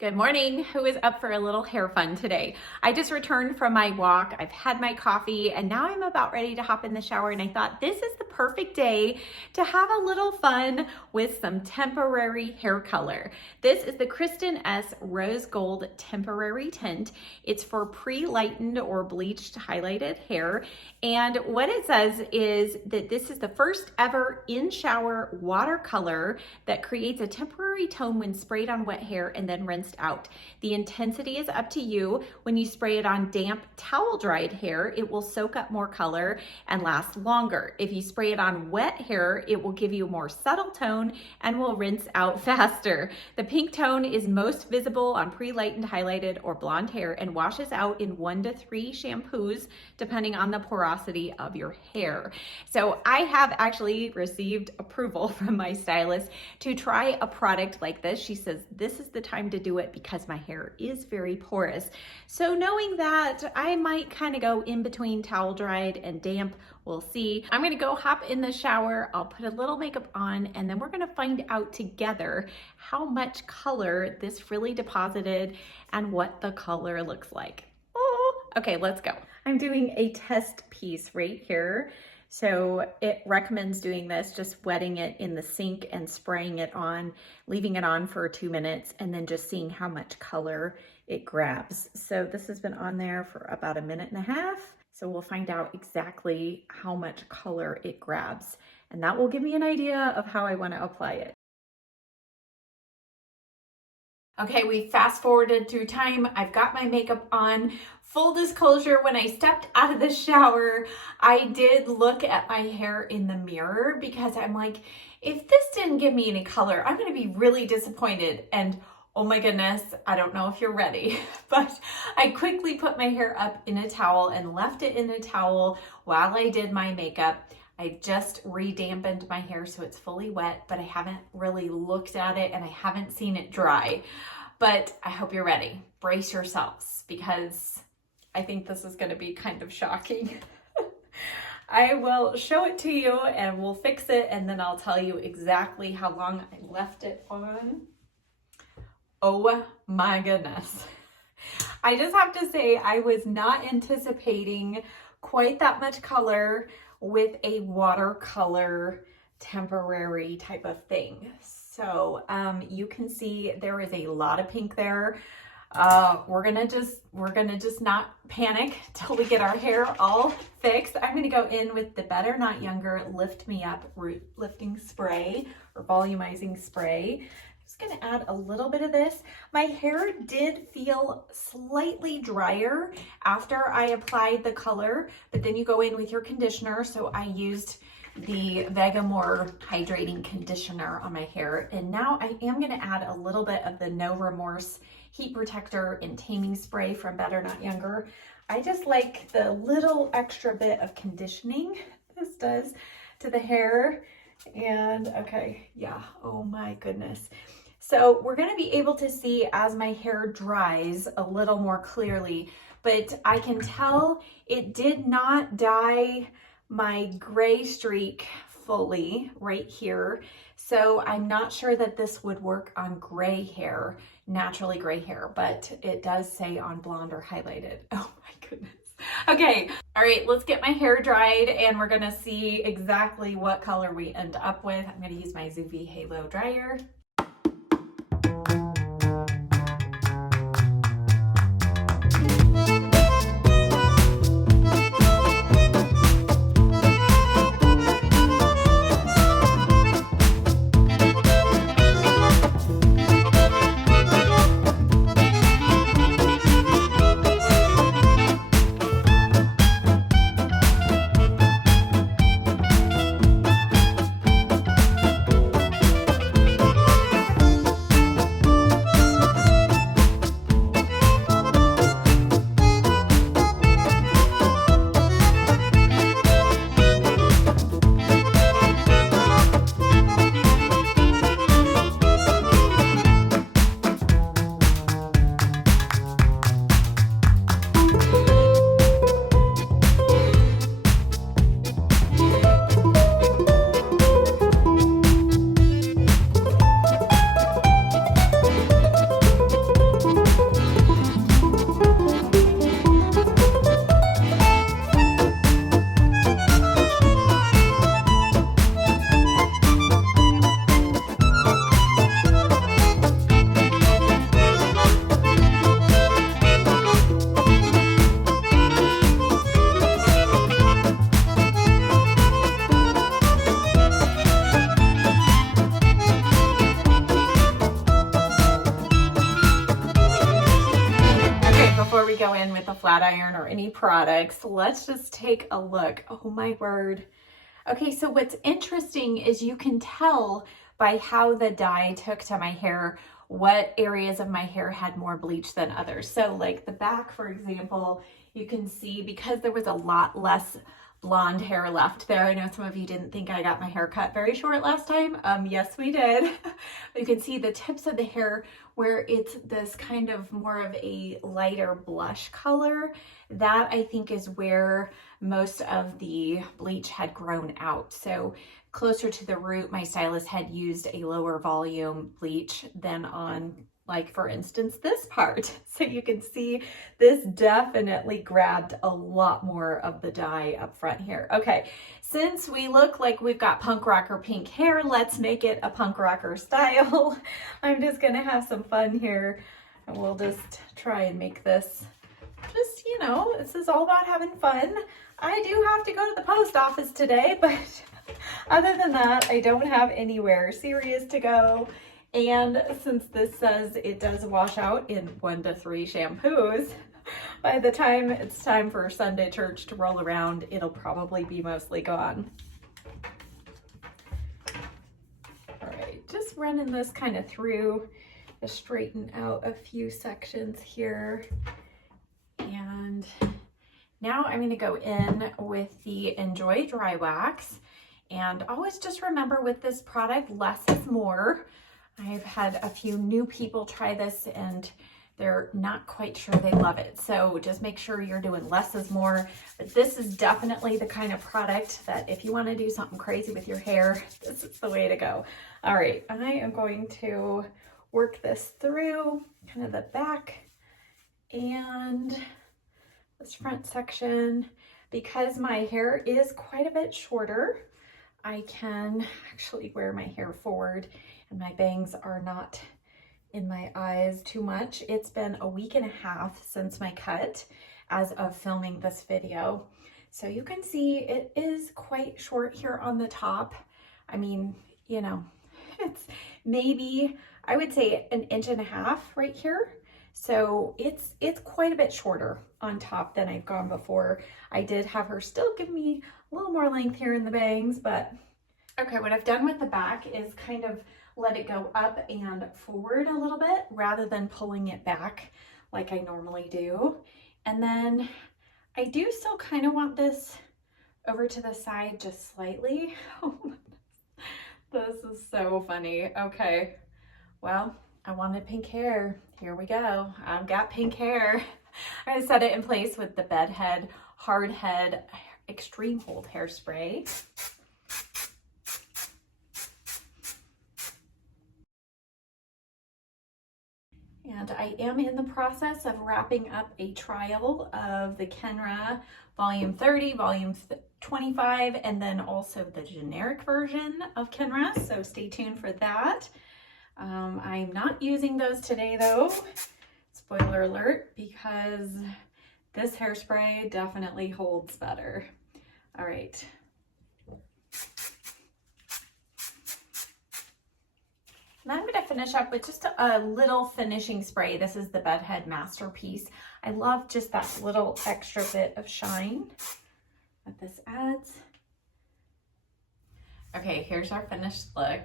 Good morning. Who is up for a little hair fun today? I just returned from my walk. I've had my coffee and now I'm about ready to hop in the shower, and I thought this is the perfect day to have a little fun with some temporary hair color. This is the Kristin Ess Rose Gold Temporary Tint. It's for pre-lightened or bleached highlighted hair. And what it says is that this is the first ever in-shower watercolor that creates a temporary tone when sprayed on wet hair and then rinsed out. The intensity is up to you. When you spray it on damp towel dried hair, it will soak up more color and last longer. If you spray it on wet hair, it will give you a more subtle tone and will rinse out faster. The pink tone is most visible on pre-lightened, highlighted, or blonde hair and washes out in 1 to 3 shampoos depending on the porosity of your hair. So I have actually received approval from my stylist to try a product like this. She says this is the time to do it because my hair is very porous. So knowing that, I might kind of go in between towel dried and damp. We'll see. I'm gonna go hop in the shower. I'll put a little makeup on and then we're gonna find out together how much color this really deposited and what the color looks like. Oh, okay, let's go. I'm doing a test piece right here. So it recommends doing this, just wetting it in the sink and spraying it on, leaving it on for 2 minutes, and then just seeing how much color it grabs. So this has been on there for about 1.5 minutes. So we'll find out exactly how much color it grabs. And that will give me an idea of how I want to apply it. Okay, we fast forwarded through time. I've got my makeup on. Full disclosure, when I stepped out of the shower, I did look at my hair in the mirror because I'm like, if this didn't give me any color, I'm gonna be really disappointed. And oh my goodness, I don't know if you're ready, but I quickly put my hair up in a towel and left it in a towel while I did my makeup. I just re-dampened my hair so it's fully wet, but I haven't really looked at it and I haven't seen it dry. But I hope you're ready. Brace yourselves because I think this is going to be kind of shocking. I will show it to you and we'll fix it and then I'll tell you exactly how long I left it on. Oh my goodness. I just have to say I was not anticipating quite that much color with a watercolor temporary type of thing. So you can see there is a lot of pink there. We're gonna just not panic till we get our hair all fixed. I'm gonna go in with the Better Not Younger Lift Me Up Root Lifting Spray or Volumizing Spray. Just gonna add a little bit of this. My hair did feel slightly drier after I applied the color, but then you go in with your conditioner. So I used the Vegamore Hydrating Conditioner on my hair. And now I am gonna add a little bit of the No Remorse Heat Protector and Taming Spray from Better Not Younger. I just like the little extra bit of conditioning this does to the hair. And okay, yeah, oh my goodness. So we're gonna be able to see as my hair dries a little more clearly, but I can tell it did not dye my gray streak fully right here. So I'm not sure that this would work on gray hair, naturally gray hair, but it does say on blonde or highlighted. Oh my goodness. Okay, all right, let's get my hair dried and we're gonna see exactly what color we end up with. I'm gonna use my Zuvi Halo dryer. go in with a flat iron or any products, let's just take a look. Oh my word. Okay, so what's interesting is you can tell by how the dye took to my hair what areas of my hair had more bleach than others. So like the back, for example, you can see because there was a lot less blonde hair left there. I know some of you didn't think I got my hair cut very short last time. Yes, we did. You can see the tips of the hair where it's this kind of more of a lighter blush color. That I think is where most of the bleach had grown out. So closer to the root, my stylist had used a lower volume bleach than on, like for instance, this part. So you can see this definitely grabbed a lot more of the dye up front here. Okay, since we look like we've got punk rocker pink hair, let's make it a punk rocker style. I'm just gonna have some fun here and we'll just try and make this just, you know, this is all about having fun. I do have to go to the post office today, but other than that, I don't have anywhere serious to go. And since this says it does wash out in 1 to 3 shampoos, by the time it's time for Sunday church to roll around, it'll probably be mostly gone. All right, just running this kind of through to straighten out a few sections here. And now I'm going to go in with the Enjoy Dry Wax. And always just remember with this product, less is more. I've had a few new people try this and they're not quite sure they love it. So just make sure you're doing less is more. But this is definitely the kind of product that if you want to do something crazy with your hair, this is the way to go. All right, I am going to work this through kind of the back and this front section. Because my hair is quite a bit shorter, I can actually wear my hair forward and my bangs are not in my eyes too much. It's been a week and a half since my cut as of filming this video. So you can see it is quite short here on the top. I mean, you know, it's maybe, I would say 1.5 inches right here. So it's quite a bit shorter on top than I've gone before. I did have her still give me a little more length here in the bangs, but okay, what I've done with the back is kind of let it go up and forward a little bit rather than pulling it back like I normally do. And then I do still kind of want this over to the side just slightly. This is so funny. Okay, well, I wanted pink hair. Here we go. I've got pink hair. I'm gonna set it in place with the Bedhead Hard Head Extreme Hold Hairspray. And I am in the process of wrapping up a trial of the Kenra Volume 30, Volume 25, and then also the generic version of Kenra, so stay tuned for that. I'm not using those today though, spoiler alert, because this hairspray definitely holds better. All right. Now I'm going to finish up with just a little finishing spray. This is the Bedhead Masterpiece. I love just that little extra bit of shine that this adds. Okay, here's our finished look.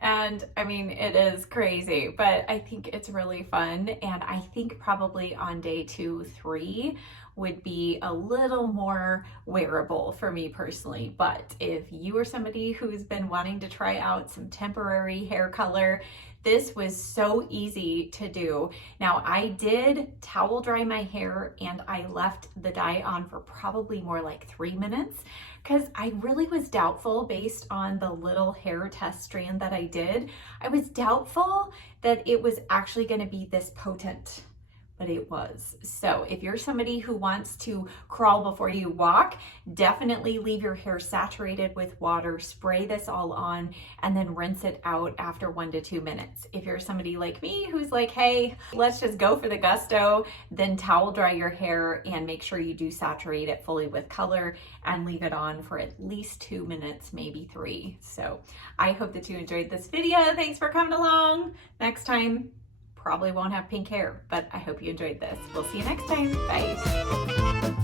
And I mean, it is crazy, but I think it's really fun. And I think probably on day 2, 3 would be a little more wearable for me personally. But if you are somebody who's been wanting to try out some temporary hair color, this was so easy to do. Now I did towel dry my hair and I left the dye on for probably more like 3 minutes because I really was doubtful based on the little hair test strand that I did. I was doubtful that it was actually going to be this potent but it was. So if you're somebody who wants to crawl before you walk, definitely leave your hair saturated with water, spray this all on, and then rinse it out after 1 to 2 minutes. If you're somebody like me who's like, hey, let's just go for the gusto, then towel dry your hair and make sure you do saturate it fully with color and leave it on for at least 2 minutes, maybe 3. So I hope that you enjoyed this video. Thanks for coming along. Next time, probably won't have pink hair, but I hope you enjoyed this. We'll see you next time. Bye.